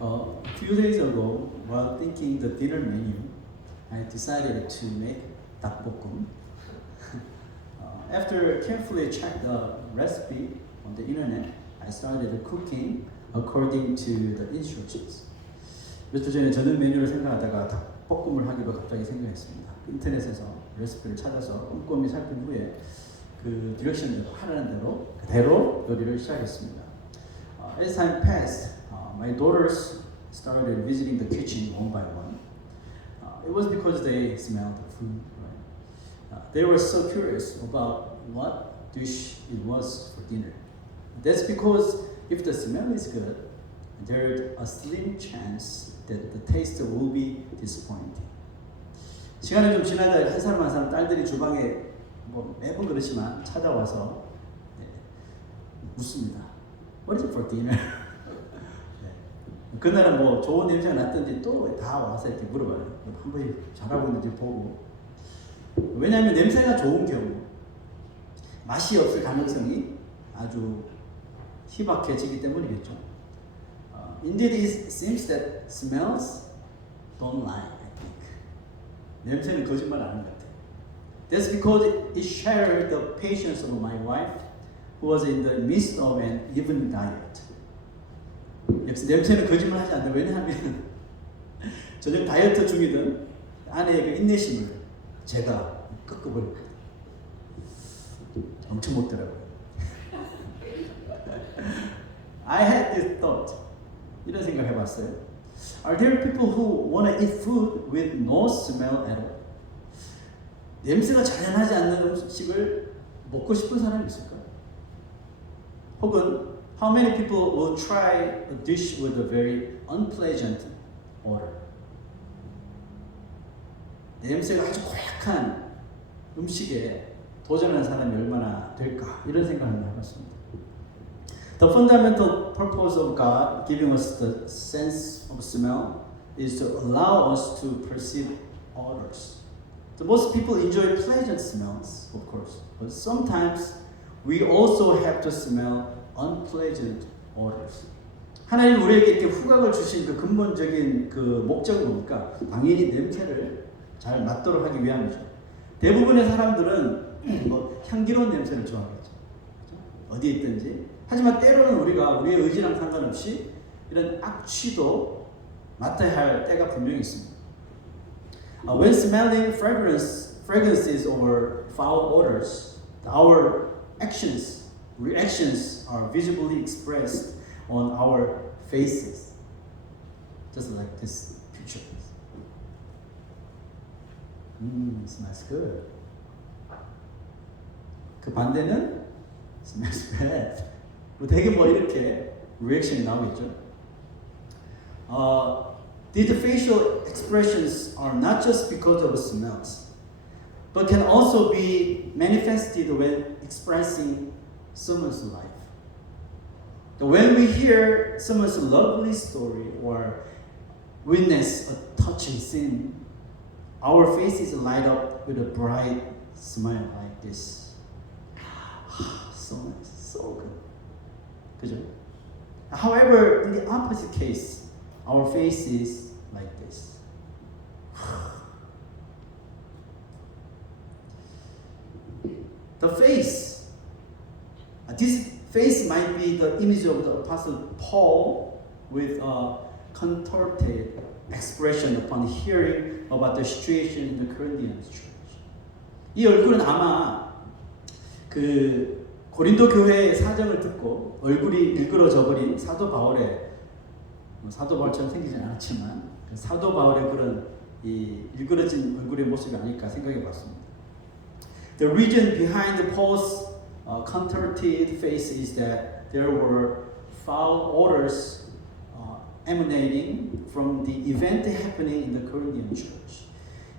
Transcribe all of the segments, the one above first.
A few days ago, while thinking the dinner menu, I decided to make 닭볶음. After carefully check the recipe on the internet, I started cooking according to the instructions. 며칠 전에 저녁 메뉴를 생각하다가 닭볶음을 하기로 갑자기 생각했습니다. 인터넷에서 레시피를 찾아서 꼼꼼히 살핀 후에 그 디렉션대로 하라는 대로 그대로 요리를 시작했습니다. As time passed, my daughters started visiting the kitchen one by one. It was because they smelled the food. Right? They were so curious about what dish it was for dinner. That's because if the smell is good, there's a slim chance that the taste will be disappointing. 시간이 좀 지나다 한 사람 한 사람 딸들이 주방에 뭐 매번 그렇지만 찾아와서 묻습니다. What is it for dinner? 그날은 뭐 좋은 냄새가 났든지 또 다 와서 이렇게 물어봐요. 한 번씩 잘하고 있는지 보고. 왜냐하면 냄새가 좋은 경우 맛이 없을 가능성이 아주 희박해지기 때문이겠죠. Indeed, it seems that smells don't lie, I think. 냄새는 거짓말 안 하는 것 같아요. That's because it shared the patience of my wife, who was in the midst of an even diet. 역시 냄새는 거짓말하지 않는다. 왜냐하면 전혀 다이어트 중이던 아내의 그 인내심을 제가 꺾어버렸거든요. 엄청 먹더라고요. I had this thought. 이런 생각 해봤어요. Are there people who want to eat food with no smell at all? 냄새가 전혀 나지 않는 음식을 먹고 싶은 사람이 있을까요? 혹은 How many people will try a dish with a very unpleasant odor? 냄새가 아주 고약한 음식에 도전하는 사람이 얼마나 될까? 이런 생각을 해봤습니다. The fundamental purpose of God giving us the sense of smell is to allow us to perceive odors. So most people enjoy pleasant smells, of course, but sometimes we also have to smell unpleasant odors. 하나님 우리에게 이렇게 후각을 주신 그 근본적인 그 목적은 뭡니까? 당연히 냄새를 잘 맡도록 하기 위함이죠. 대부분의 사람들은 뭐 향기로운 냄새를 좋아하겠죠. 어디에 있든지. 하지만 때로는 우리가 우리의 의지랑 상관없이 이런 악취도 맡아야 할 때가 분명히 있습니다. When smelling fragrances or foul odors, our reactions are visibly expressed on our faces, just like this picture. Smells good. 그 반대는 smells bad. 되게 뭐 이렇게 리액션이 나오겠죠. These facial expressions are not just because of smells, but can also be manifested when expressing someone's life. When we hear someone's lovely story or witness a touching scene, our faces light up with a bright smile like this. So nice, so good. 그죠? However, in the opposite case, our face is like this. The face, this face might be the image of the Apostle Paul with a contorted expression upon hearing about the situation in the Corinthian church. 이 얼굴은 아마 그 고린도 교회의 사정을 듣고 얼굴이 일그러져 버린 사도 바울의 사도 바울처럼 생기진 않았지만 그 사도 바울의 그런 이 일그러진 얼굴의 모습이 아닐까 생각해 봤습니다. The reason behind Paul's contorted face is that there were foul odors emanating from the event happening in the Corinthian church.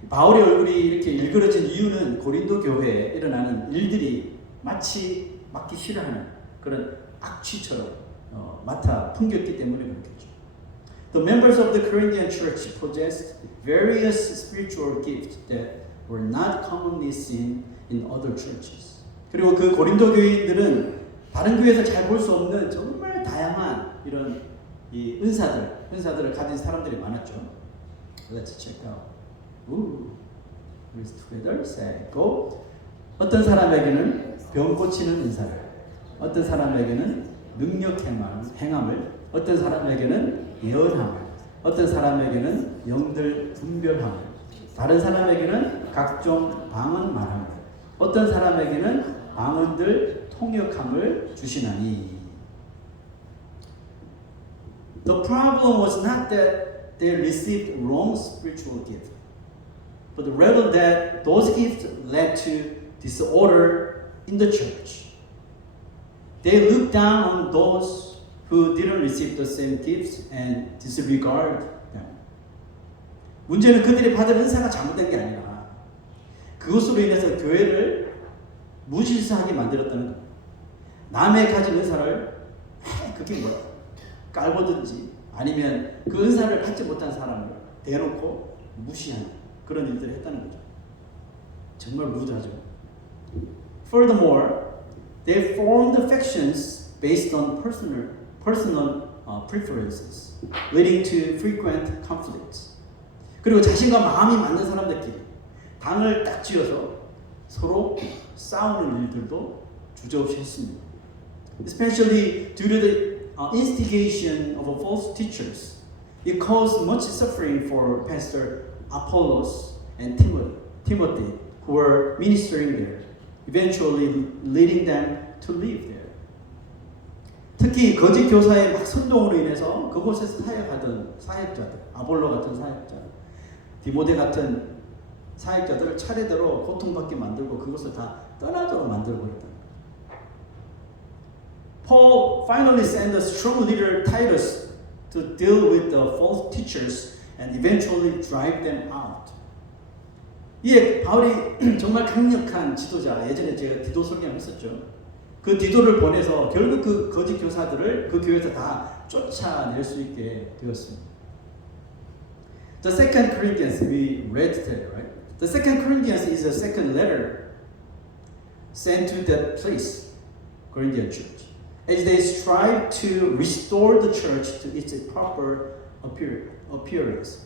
바울의 얼굴이 이렇게 일그러진 이유는 고린도 교회에 일어나는 일들이 마치 맡기 싫어하는 그런 악취처럼 맡아 풍겼기 때문에 그렇겠죠. The members of the Corinthian church possessed various spiritual gifts that were not commonly seen in other churches. 그리고 그 고린도 교인들은 다른 교회에서 잘 볼 수 없는 정말 다양한 이런 이 은사들을 가진 사람들이 많았죠. Let's check out. Let's together say go. 어떤 사람에게는 병 고치는 은사를, 어떤 사람에게는 능력 행함을, 어떤 사람에게는 예언함을, 어떤 사람에게는 영들 분별함을, 다른 사람에게는 각종 방언 말함을, 어떤 사람에게는 방언들 통역함을 주시나니. The problem was not that they received wrong spiritual gift, but rather that those gifts led to disorder in the church. They looked down on those who didn't receive the same gifts and disregard them. 문제는 그들이 받은 은사가 잘못된 게 아니라 그것으로 인해서 교회를 무질서하게 만들었다는 겁니다. 남의 가진 은사를 그게 뭐야? 깔보든지 아니면 그 은사를 받지 못한 사람을 대놓고 무시하는 그런 일들을 했다는 거죠. 정말 루드하죠. Furthermore, they formed factions based on personal preferences, leading to frequent conflicts. 그리고 자신과 마음이 맞는 사람들끼리 당을 딱 지어서 서로 싸우는 일들도 주저없이 했습니다. Especially due to the instigation of false teachers, it caused much suffering for Pastor Apollos and Timothy, who were ministering there, eventually leading them to live there. 특히 거짓 교사의 막 선동으로 인해서 그곳에서 사역하던 사역자들, 아볼로 같은 사역자, 디모데 같은 사역자들을 차례대로 고통받게 만들고 그것을 다 떠나도록 만들고 있다. Paul finally sent a strong leader Titus to deal with the false teachers and eventually drive them out. 이에 바울이 정말 강력한 지도자, 예전에 제가 디도 설명했었죠. 그 디도를 보내서 결국 그 거짓 교사들을 그 교회에서 다 쫓아낼 수 있게 되었습니다. The second Corinthians we read today, right? The second Corinthians is a second letter sent to that place, Corinthian church, as they strive to restore the church to its proper appearance.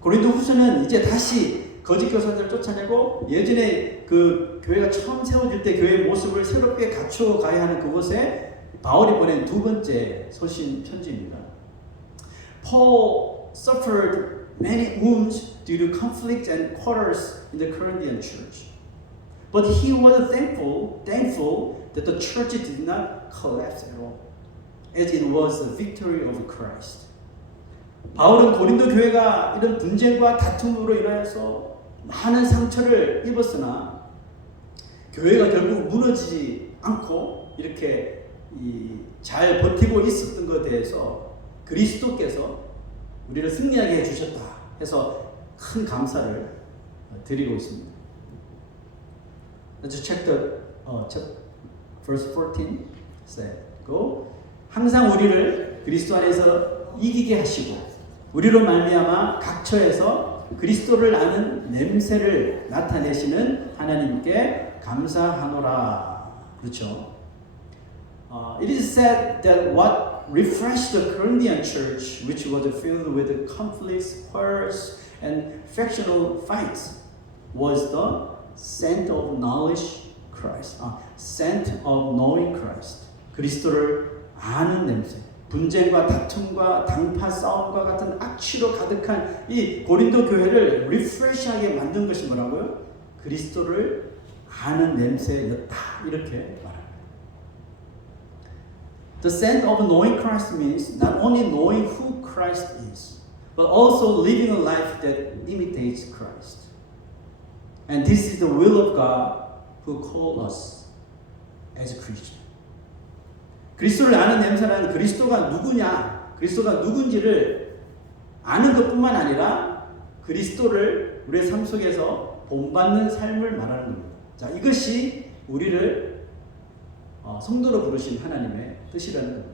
고린도 후서는 이제 다시 거짓 교사들을 쫓아내고 예전에 그 교회가 처음 세워질 때 교회의 모습을 새롭게 갖추어 가야 하는 그곳에 바울이 보낸 두 번째 서신 편지입니다. Paul suffered many wounds due to conflict and quarrels in the Corinthian church. But he was thankful that the church did not collapse at all, as it was the victory of Christ. 바울은 고린도 교회가 이런 분쟁과 다툼으로 인하여서 많은 상처를 입었으나 교회가 결국 무너지지 않고 이렇게 잘 버티고 있었던 것에 대해서 그리스도께서 우리를 승리하게 해주셨다 해서 큰 감사를 드리고 있습니다. Let's check the verse 14. Say, go. 항상 우리를 그리스도 안에서 이기게 하시고 우리로 말미암아 각처에서 그리스도를 아는 냄새를 나타내시는 하나님께 감사하노라. 그렇죠? It is said that what refreshed the Corinthian church, which was filled with conflicts, quarrels, and factional fights, was the scent of knowledge Christ. scent of knowing Christ. 그리스도를 아는 냄새. 분쟁과 다툼과 당파 싸움과 같은 악취로 가득한 이 고린도 교회를 리프레시하게 만든 것이 뭐라고요? 그리스도를 아는 냄새였다. 이렇게 말합니다. The scent of knowing Christ means not only knowing who Christ is, but also living a life that imitates Christ. And this is the will of God who called us as Christians. 그리스도를 아는 냄새는 그리스도가 누구냐, 그리스도가 누군지를 아는 것뿐만 아니라 그리스도를 우리의 삶 속에서 본받는 삶을 말하는 겁니다. 자, 이것이 우리를 성도로 부르신 하나님의 뜻이라는 겁니다.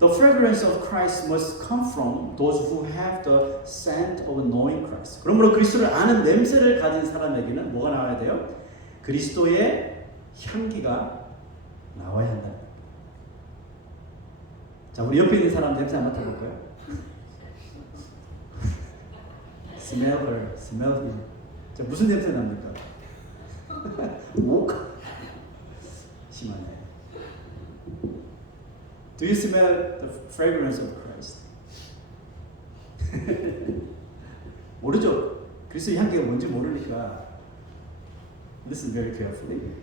The fragrance of Christ must come from those who have the scent of knowing Christ. 그러므로 그리스도를 아는 냄새를 가진 사람에게는 뭐가 나와야 돼요? 그리스도의 향기가 나와야 자, 우리 옆에 있는 사람 냄새 한번 맡아볼까요? Smell her, smell him. 자, 무슨 냄새 납니까? 옥? 심하네. Do you smell the fragrance of Christ? 모르죠? 그리스도의 향기가 뭔지 모르니까. Listen very carefully.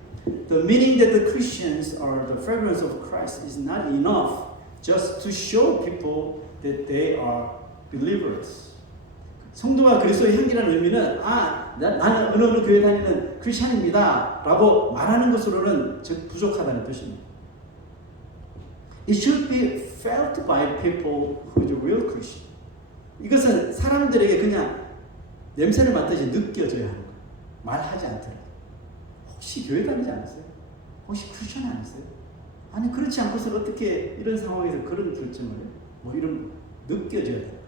The meaning that the Christians are the fragrance of Christ is not enough just to show people that they are believers. 성도가 그리스도의 향기라는 의미는 나는 어느 교회 다니는 크리스찬입니다 라고 말하는 것으로는 부족하다는 뜻입니다. It should be felt by people who are real Christian. 이것은 사람들에게 그냥 냄새를 맡듯이 느껴져야 하는 거예요. 말하지 않더라도. 혹시 교회 다니지 않으세요? 혹시 크리스찬 아니세요? 아니 그렇지 않고서 어떻게 이런 상황에서 그런 결정을 해요? 뭐 이런 느껴져야 돼요.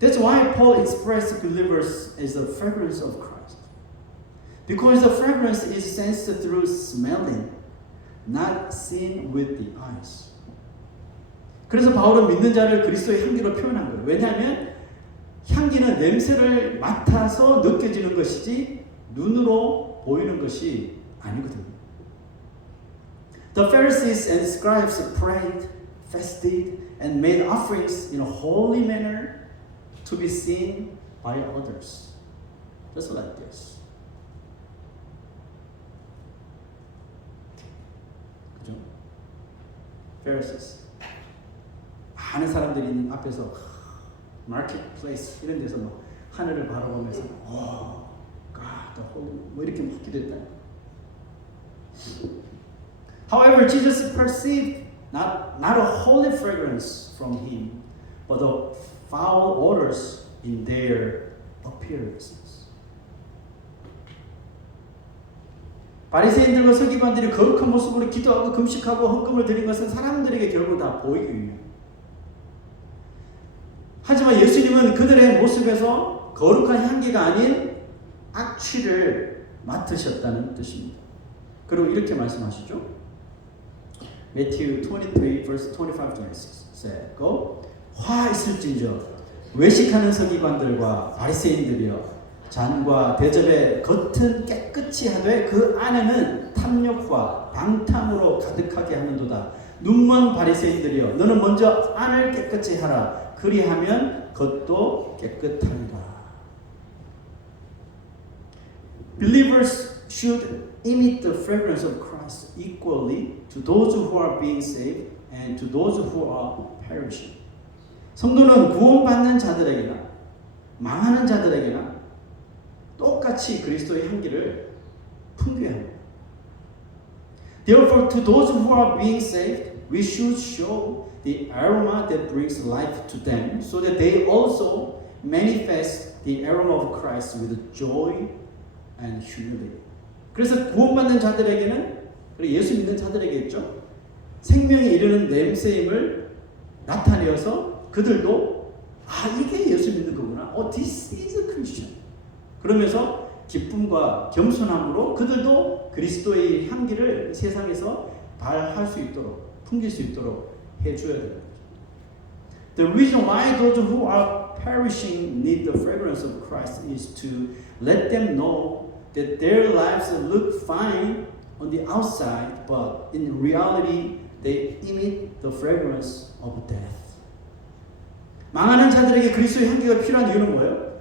That's why Paul expressed believers as the fragrance of Christ. Because the fragrance is sensed through smelling, not seen with the eyes. 그래서 바울은 믿는 자를 그리스도의 향기로 표현한 거예요. 왜냐하면 향기는 냄새를 맡아서 느껴지는 것이지 눈으로 보이는 것이 아니거든요. The Pharisees and scribes prayed, fasted, and made offerings in a holy manner to be seen by others. Just like this. 그죠? Pharisees. 많은 사람들이 있는 앞에서 마켓플레이스 이런 데서 뭐 하늘을 바라보면서 God, the holy 뭐 이렇게 막 기도했다. However, Jesus perceived not a holy fragrance from him, but the foul odors in their appearances. 바리새인들과 서기관들이 거룩한 모습으로 기도하고 금식하고 헌금을 드린 것은 사람들에게 결국 다 보이기 위해. 하지만 예수님은 그들의 모습에서 거룩한 향기가 아닌 악취를 맡으셨다는 뜻입니다. 그리고 이렇게 말씀하시죠. Matthew 23 verse 25-26 said, Go. 화 있을진저 외식하는 서기관들과 바리새인들이여 잔과 대접의 겉은 깨끗이 하되 그 안에는 탐욕과 방탕으로 가득하게 하는도다. 눈먼 바리새인들이여 너는 먼저 안을 깨끗이 하라. 그리하면 겉도 깨끗하리라. Believers should emit the fragrance of Christ equally to those who are being saved and to those who are perishing. 성도는 구원받는 자들에게나 망하는 자들에게나 똑같이 그리스도의 향기를 풍겨야 합니다. Therefore, to those who are being saved, we should show the aroma that brings life to them, so that they also manifest the aroma of Christ with joy and humility. 그래서 구원받는 자들에게는 예수 믿는 자들에게겠죠. 생명에 이르는 냄새임을 나타내어서 그들도 이게 예수 믿는 거구나. This is a Christian. 그러면서 기쁨과 겸손함으로 그들도 그리스도의 향기를 세상에서 발할 수 있도록 풍길 수 있도록 해줘야 됩니다. The reason why those who are perishing need the fragrance of Christ is to let them know that their lives look fine on the outside, but in reality they emit the fragrance of death. 망하는 자들에게 그리스도의 향기가 필요한 이유는 뭐예요?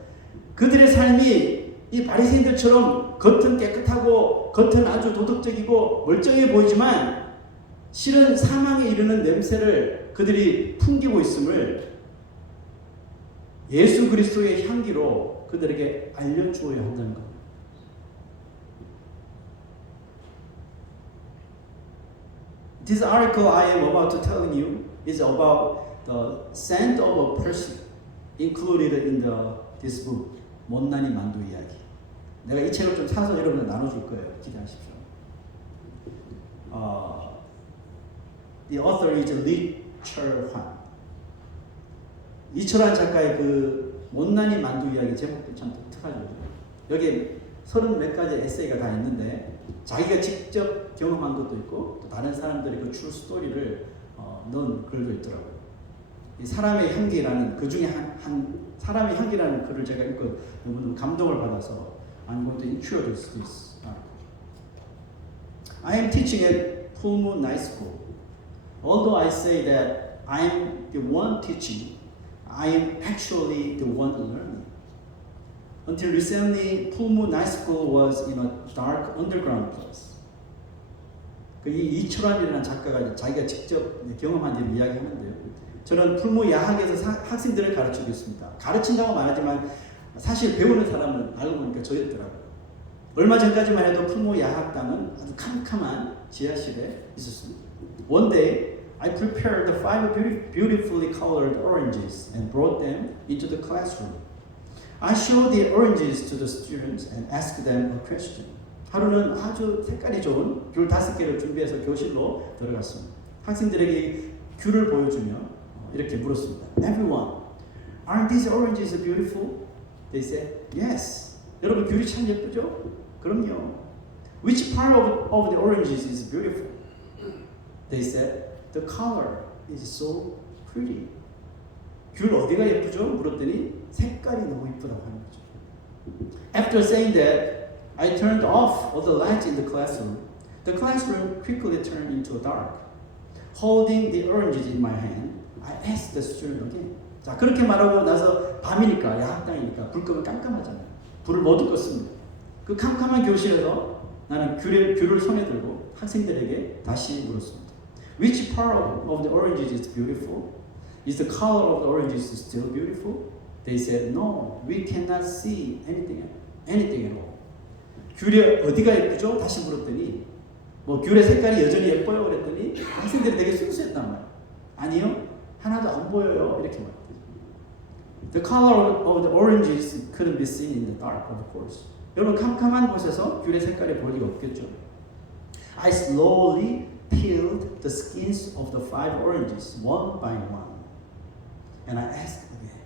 그들의 삶이 이 바리새인들처럼 겉은 깨끗하고 겉은 아주 도덕적이고 멀쩡해 보이지만 실은 사망에 이르는 냄새를 그들이 풍기고 있음을 예수 그리스도의 향기로 그들에게 알려주어야 한다는 겁니다. This article I am about to tell you is about the scent of a person included in this book. 못난이 만두 이야기. 내가 이 책을 좀 사서 여러분들 나눠줄 거예요. 기대하십시오. The author is 리철환. 이철환 작가의 그 못난이 만두 이야기 제목도 참 독특하죠. 여기 30몇 가지 에세이가 다 있는데 자기가 직접 경험한 것도 있고 또 다른 사람들의 그 true 스토리를 넣은 글도 있더라고요. 이 사람의 향기라는 그 중에 한 사람의 향기라는 글을 제가 읽고 너무 감동을 받아서 I'm going to introduce this. I am teaching at Full Moon Night School. Although I say that I am the one teaching, I am actually the one learning. Until recently, Full Moon Night School was in a dark underground place. 이 이철환이라는 작가가 자기가 직접 경험한 일을 이야기하는데요. 저는 풀무 야학에서 학생들을 가르치고 있습니다. 가르친다고 말하지만 사실 배우는 사람은 알고 보니까 저였더라고요. 얼마 전까지만 해도 풀무 야학당은 아주 캄캄한 지하실에 있었습니다. One day, I prepared 5 beautifully colored oranges and brought them into the classroom. I showed the oranges to the students and asked them a question. 하루는 아주 색깔이 좋은 귤 5개를 준비해서 교실로 들어갔습니다. 학생들에게 귤을 보여주며 이렇게 물었습니다. Everyone, aren't these oranges beautiful? They said, yes. 여러분 귤이 참 예쁘죠? 그럼요. Which part of the oranges is beautiful? They said, the color is so pretty. 귤 어디가 예쁘죠? 물었더니 색깔이 너무 예쁘다고 하는 거죠. After saying that, I turned off all the lights in the classroom. The classroom quickly turned into a dark. Holding the oranges in my hand, I asked the student again. 자, 그렇게 말하고 나서 밤이니까, 야학당이니까 불 끄면 깜깜하잖아요. 불을 모두 껐습니다. 그 캄캄한 교실에서 나는 귤을 손에 들고 학생들에게 다시 물었습니다. Which part of the oranges is beautiful? Is the color of the oranges still beautiful? They said, no, we cannot see anything at all. 귤이 어디가 예쁘죠? 다시 물었더니 귤의 색깔이 여전히 예뻐요? 그랬더니 학생들이 되게 순수했단 말이에요. 아니요, 하나도 안 보여요. 이렇게 말했어요. The color of the oranges couldn't be seen in the dark, of course. 여러분 캄캄한 곳에서 귤의 색깔이 보일 리가 없겠죠. I slowly peeled the skins of the 5 oranges one by one. And I asked again.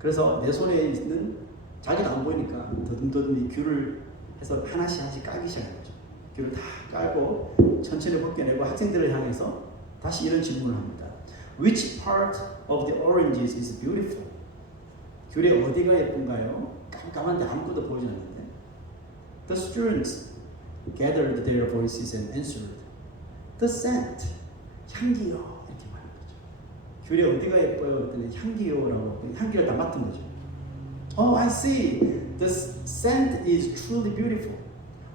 그래서 내 손에 있는 자기가 안 보이니까 더듬더듬 이 귤을 해서 하나씩 까기 시작한 거죠. 귤을 다 깔고 천천히 벗겨내고 학생들을 향해서 다시 이런 질문을 합니다. Which part of the oranges is beautiful? 귤의 어디가 예쁜가요? 깜깜한데 아무것도 보이지 않는데. The students gathered their voices and answered. The scent, 향기요. 이렇게 말하는 거죠. 귤의 어디가 예뻐요? 그랬더니 향기요라고 향기를 다 맡은 거죠. Oh, I see. The scent is truly beautiful.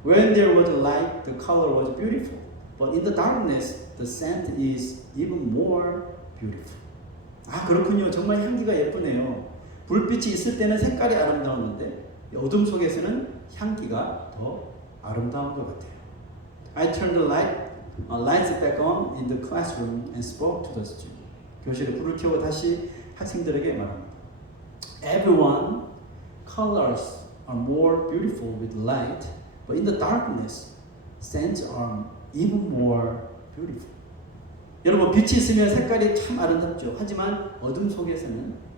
When there was light, the color was beautiful. But in the darkness, the scent is even more beautiful. 아, 그렇군요. 정말 향기가 예쁘네요. 불빛이 있을 때는 색깔이 아름다웠는데 어둠 속에서는 향기가 더 아름다운 것 같아요. I turned the lights back on in the classroom and spoke to the students. 교실에 불을 켜고 다시 학생들에게 말합니다. Everyone, colors are more beautiful with light, but in the darkness, scents are even more beautiful. 여러분 빛이 있으면 색깔이 참 아름답죠. 하지만 어둠 속에서는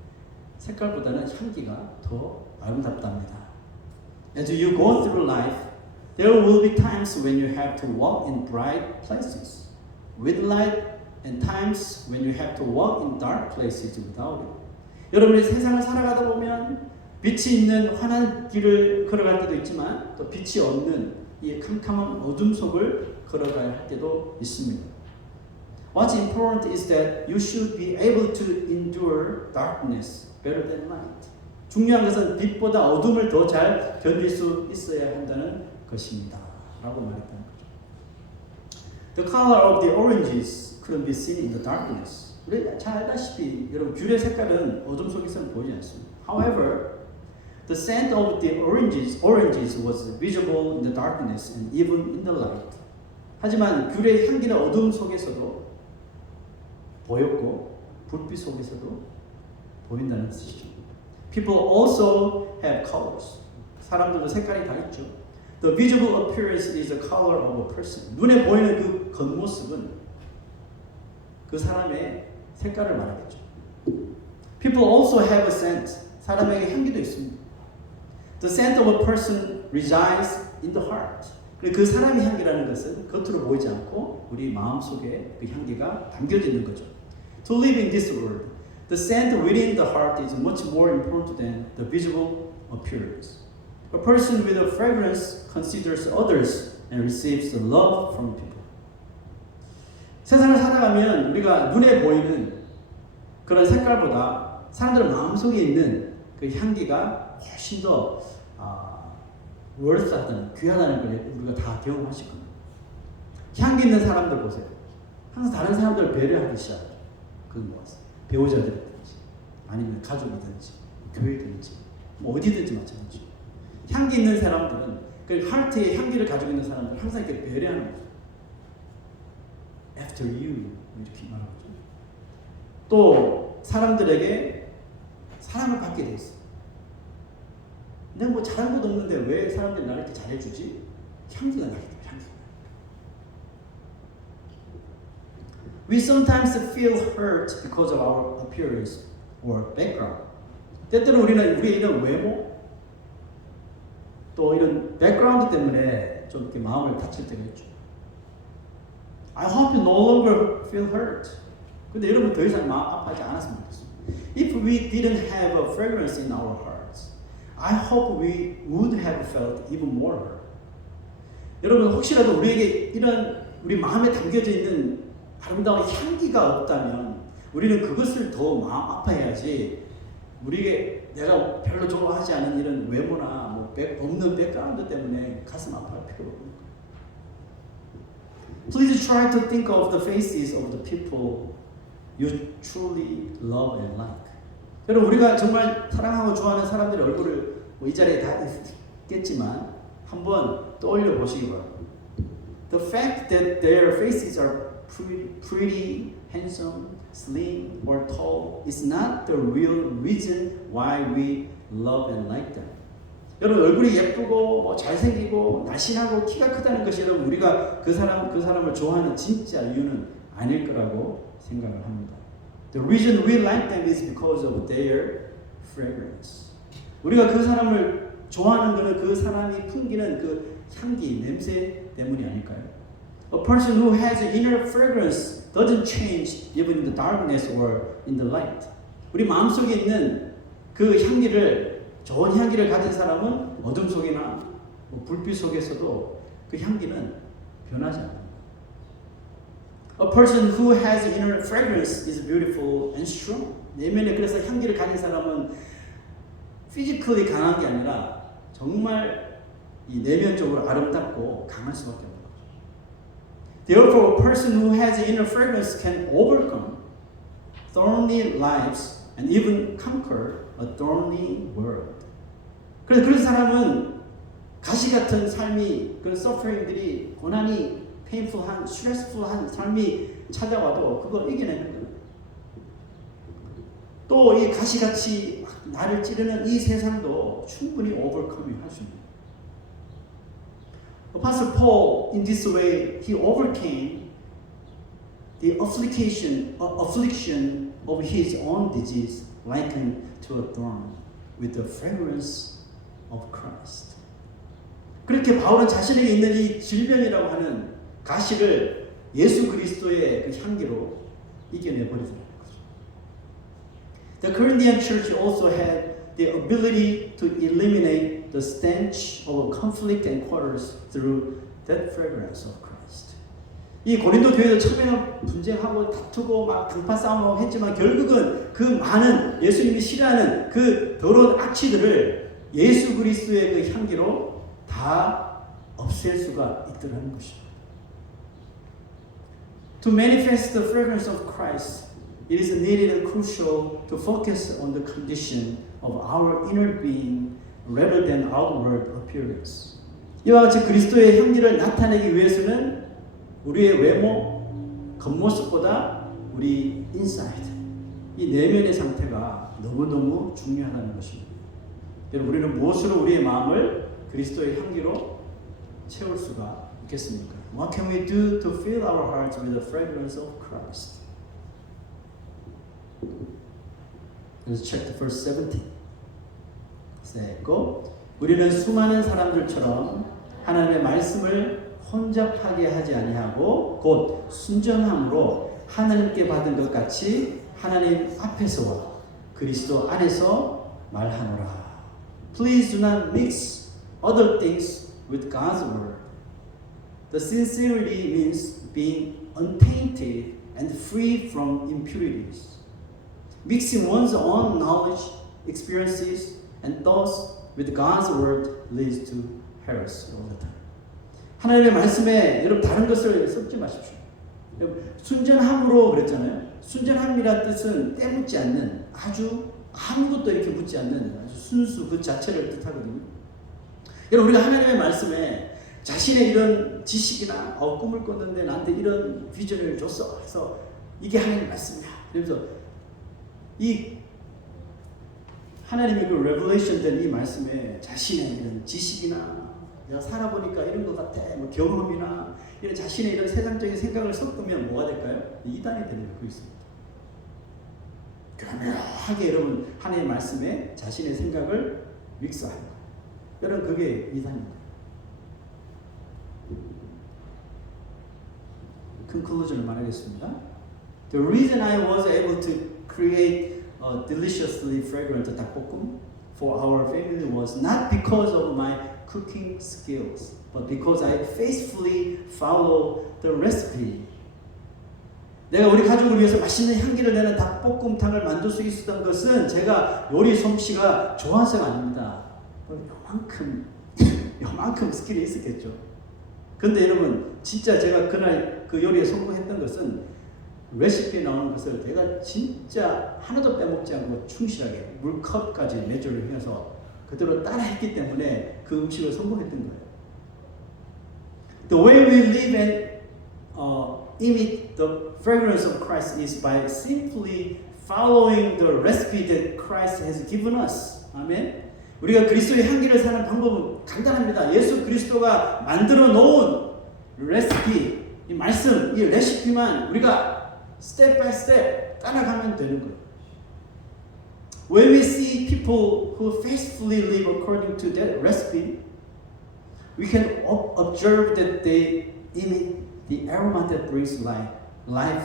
색깔보다는 향기가 더 아름답답니다. As you go through life, there will be times when you have to walk in bright places with light and times when you have to walk in dark places without it. 여러분이 세상을 살아가다 보면 빛이 있는 환한 길을 걸어갈 때도 있지만 또 빛이 없는 이 캄캄한 어둠 속을 걸어가야 할 때도 있습니다. What's important is that you should be able to endure darkness better than light. 중요한 것은 빛보다 어둠을 더 잘 견딜 수 있어야 한다는 것입니다. 라고 말했다는 거죠. The color of the oranges couldn't be seen in the darkness. 우리 잘 알다시피 여러분 귤의 색깔은 어둠 속에서는 보이지 않습니다. However, the scent of the oranges was visible in the darkness and even in the light. 하지만 귤의 향기는 어둠 속에서도 보였고 불빛 속에서도 보인다는 뜻이죠. People also have colors. 사람들도 색깔이 다 있죠. The visible appearance is the color of a person. 눈에 보이는 그 겉모습은 그 사람의 색깔을 말하겠죠. People also have a scent. 사람에게 향기도 있습니다. The scent of a person resides in the heart. 그 사람의 향기라는 것은 겉으로 보이지 않고 우리 마음속에 그 향기가 담겨져 있는 거죠. To live in this world, the scent within the heart is much more important than the visible appearance. A person with a fragrance considers others and receives the love from people. 세상을 살아가면 우리가 눈에 보이는 그런 색깔보다 사람들 마음속에 있는 그 향기가 훨씬 더 월스하다는 귀하다는 걸 우리가 다 경험하실 겁니다. 향기 있는 사람들 보세요. 항상 다른 사람들을 배려하기 시작하죠. 그건 뭐였어요? 배우자들이든지 아니면 가족이든지 교회든지 뭐 어디든지 마찬가지죠. 향기 있는 사람들은 그 하트에 향기를 가지고 있는 사람들은 항상 이렇게 배려하는 거죠. After you 이렇게 말하죠. 또 사람들에게 사랑을 받게 돼 있어요. 내가 뭐 잘한 것도 없는데 왜 사람들이 나를 이렇게 잘해주지? 향기가 나기 때문에 향기가. We sometimes feel hurt because of our appearance or background. 때때로 우리는 우리의 이런 외모 또 이런 백그라운드 때문에 좀 이렇게 마음을 다칠 때가 있죠. I hope you no longer feel hurt. 근데 여러분 더 이상 마음 아파하지 않았으면 좋겠습니다. If we didn't have a fragrance in our hearts, I hope we would have felt even more hurt. 여러분 혹시라도 우리에게 이런 우리 마음에 담겨져 있는 아름다운 향기가 없다면 우리는 그것을 더 마음 아파해야지 우리에게 내가 별로 좋아하지 않은 이런 외모나 뭐 없는 백그라운드 때문에 가슴 아파할 필요가 없는 거예요. Please try to think of the faces of the people you truly love and like. 여러분 우리가 정말 사랑하고 좋아하는 사람들의 얼굴을 뭐 이 자리에 다 있겠지만 한번 떠올려 보시기 바랍니다. The fact that their faces are pretty, handsome, slim, or tall is not the real reason why we love and like them. 여러분 얼굴이 예쁘고 뭐 잘생기고 날씬하고 키가 크다는 것이 여러분 우리가 그 사람을 좋아하는 진짜 이유는 아닐 거라고 생각을 합니다. The reason we like them is because of their fragrance. 우리가 그 사람을 좋아하는 것은 그 사람이 풍기는 그 향기, 냄새 때문이 아닐까요? A person who has inner fragrance doesn't change even in the darkness or in the light. 우리 마음속에 있는 그 향기를 좋은 향기를 가진 사람은 어둠 속이나 뭐 불빛 속에서도 그 향기는 변하지 않습니다. A person who has inner fragrance is beautiful and strong. 내면에 그래서 향기를 가진 사람은 physically 강한 게 아니라 정말 이 내면적으로 아름답고 강할 수밖에 없는 거죠. Therefore, a person who has inner fragrance can overcome thorny lives and even conquer a thorny world. 그래서 그런 사람은 가시 같은 삶이 그런 suffering들이 고난이 painful한, stressful한 삶이 찾아와도 그걸 이겨내는 거예요. 또 이 가시같이 나를 찌르는 이 세상도 충분히 overcome 할 수 있는 거예요. Apostle Paul, in this way, he overcame the affliction of his own disease, likened to a thorn, with the fragrance of Christ. 그렇게 바울은 자신에게 있는 이 질병이라고 하는 가시를 예수 그리스도의 그 향기로 이겨내버리더라는 거죠. The Corinthian church also had the ability to eliminate the stench of conflict and quarrels through that fragrance of Christ. 이 고린도 교회도 처음에는 분쟁하고 다투고 막 강파 싸움하고 했지만 결국은 그 많은 예수님이 싫어하는 그 더러운 악취들을 예수 그리스도의 그 향기로 다 없앨 수가 있더라는 것입니다. To manifest the fragrance of Christ, it is needed and crucial to focus on the condition of our inner being rather than outward appearance. 이와 같이 그리스도의 향기를 나타내기 위해서는 우리의 외모, 겉모습보다 우리 인사이드, 이 내면의 상태가 너무너무 중요하다는 것입니다. 여러분, 우리는 무엇으로 우리의 마음을 그리스도의 향기로 채울 수가 있겠습니까? What can we do to fill our hearts with the fragrance of Christ? Let's check the verse 17. Go. 우리는 수많은 사람들처럼 하나님의 말씀을 혼잡하게 하지 아니하고 곧 순전함으로 하나님께 받은 것 같이 하나님 앞에서와 그리스도 안에서 말하노라. Please do not mix other things with God's word. The sincerity means being untainted and free from impurities. Mixing one's own knowledge, experiences, and thoughts with God's word leads to heresy all the time. 하나님의 말씀에 여러분 다른 것을 섞지 마십시오. 순전함으로 그랬잖아요. 순전함이란 뜻은 때묻지 않는, 아주 아무것도 이렇게 묻지 않는 아주 순수 그 자체를 뜻하거든요. 여러분 우리가 하나님의 말씀에 자신의 이런 지식이나 꿈을 꿨는데 나한테 이런 비전을 줬어 해서 이게 하나님의 말씀이야. 그래서 이 하나님의 그 레벨레이션 된 이 말씀에 자신의 이런 지식이나 내가 살아보니까 이런 것 같아, 뭐 경험이나 이런 자신의 이런 세상적인 생각을 섞으면 뭐가 될까요? 이단이 되는 거 있습니다. 교묘하게 여러분 하나님의 말씀에 자신의 생각을 믹스하는 거예요. 여러분 그게 이단입니다. conclusion을 말하겠습니다. The reason I was able to create a deliciously fragrant 닭볶음 for our family was not because of my cooking skills, but because I faithfully follow the recipe. 내가 우리 가족을 위해서 맛있는 향기를 내는 닭볶음탕을 만들 수 있었던 것은 제가 요리 솜씨가 좋아서가 아닙니다. 요만큼 스킬이 있었겠죠. 근데 여러분 진짜 제가 그날 그 요리에 성공했던 것은 레시피에 나오는 것을 내가 진짜 하나도 빼먹지 않고 충실하게 물컵까지 메저를 해서 그대로 따라했기 때문에 그 음식을 성공했던 거예요. The way we live and imit the fragrance of Christ is by simply following the recipe that Christ has given us. 아멘. 우리가 그리스도의 향기를 사는 방법은 간단합니다. 예수 그리스도가 만들어 놓은 레시피, 이 말씀, 이 레시피만 우리가 스텝 바이 스텝 따라가면 되는 거예요. When we see people who faithfully live according to that recipe, we can observe that they emit the aroma that brings life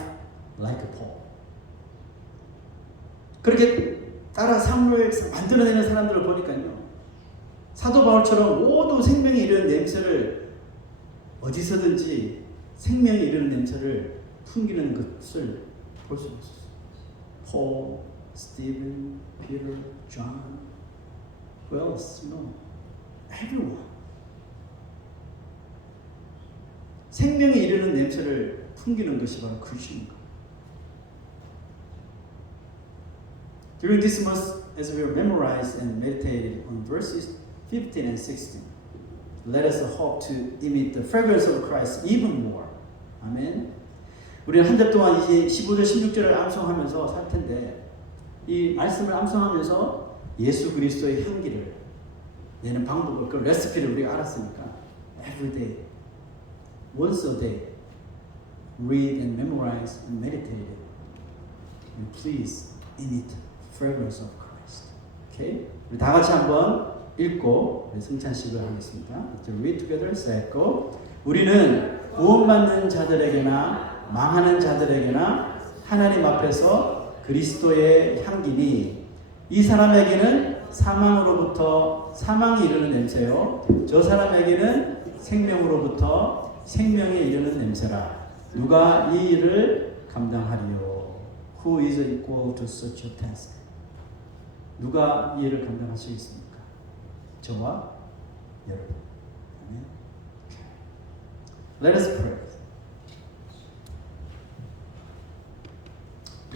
like a Paul. 그렇게 따라 삶을 만들어내는 사람들을 보니까요, 사도 바울처럼 모두 생명이 이르는 냄새를 어디서든지 생명이 이르는 냄새를 풍기는 것을 볼 수 있었어요. Paul, Stephen, Peter, John, who else? No, everyone. 생명이 이르는 냄새를 풍기는 것이 바로 그리스도입니다. During this month, as we memorized and meditated on verses 15 and 16, let us hope to imit the fragrance of Christ even more. 아멘. 우리는 한 달 동안 이제 15절, 16절을 암송하면서 살 텐데 이 말씀을 암송하면서 예수 그리스도의 향기를 내는 방법을, 그 레시피를 우리가 알았으니까 every day, once a day, read and memorize and meditate it. And please imit fragrance of Christ. Okay? 우리 다 같이 한번 읽고 승찬식을 하겠습니다. Read together. Say go. 우리는 구원받는 자들에게나 망하는 자들에게나 하나님 앞에서 그리스도의 향기니 이 사람에게는 사망으로부터 사망이 이르는 냄새요 저 사람에게는 생명으로부터 생명에 이르는 냄새라. 누가 이 일을 감당하리요? Who is equal to such a task? 누가 이 일을 감당하시겠습니까? 저와 여러분. 아멘. Let us pray.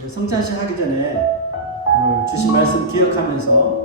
성찬식 하기 전에 오늘 주신 말씀 기억하면서